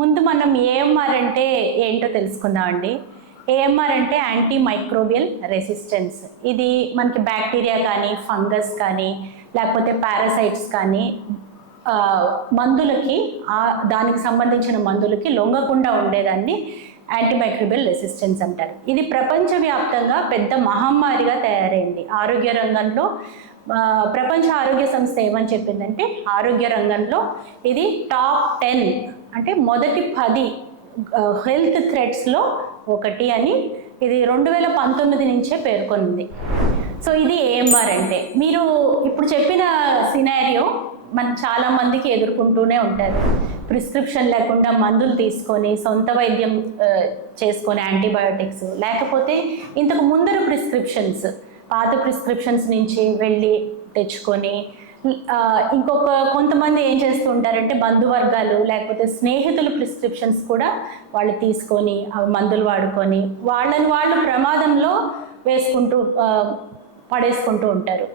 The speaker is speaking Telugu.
ముందు మనం ఏఎంఆర్ అంటే ఏంటో తెలుసుకుందామండి. ఏఎంఆర్ అంటే యాంటీ మైక్రోబియల్ రెసిస్టెన్స్. ఇది మనకి బ్యాక్టీరియా కానీ, ఫంగస్ కానీ, లేకపోతే పారాసైట్స్ కానీ మందులకి దానికి సంబంధించిన మందులకి లొంగకుండా ఉండేదాన్ని యాంటీమైక్రోబియల్ రెసిస్టెన్స్ అంటారు. ఇది ప్రపంచవ్యాప్తంగా పెద్ద మహమ్మారిగా తయారైంది ఆరోగ్య రంగంలో. ప్రపంచ ఆరోగ్య సంస్థ ఏమని చెప్పిందంటే ఆరోగ్య రంగంలో ఇది టాప్ 10 అంటే మొదటి 10 హెల్త్ థ్రెట్స్లో ఒకటి అని ఇది 2019 నుంచే పేర్కొంది. సో ఇది ఏఎంఆర్ అంటే. మీరు ఇప్పుడు చెప్పిన సినారియో మన చాలామందికి ఎదుర్కొంటూనే ఉంటారు. ప్రిస్క్రిప్షన్ లేకుండా మందులు తీసుకొని సొంత వైద్యం చేసుకొని యాంటీబయోటిక్స్, లేకపోతే ఇంతకు ముందర ప్రిస్క్రిప్షన్స్ పాత ప్రిస్క్రిప్షన్స్ నుంచి వెళ్ళి తెచ్చుకొని, కొంతమంది ఏం చేస్తూ ఉంటారంటే బంధువర్గాలు లేకపోతే స్నేహితుల ప్రిస్క్రిప్షన్స్ కూడా వాళ్ళు తీసుకొని మందులు వాడుకొని వాళ్ళు ప్రమాదంలో పడేసుకుంటూ ఉంటారు.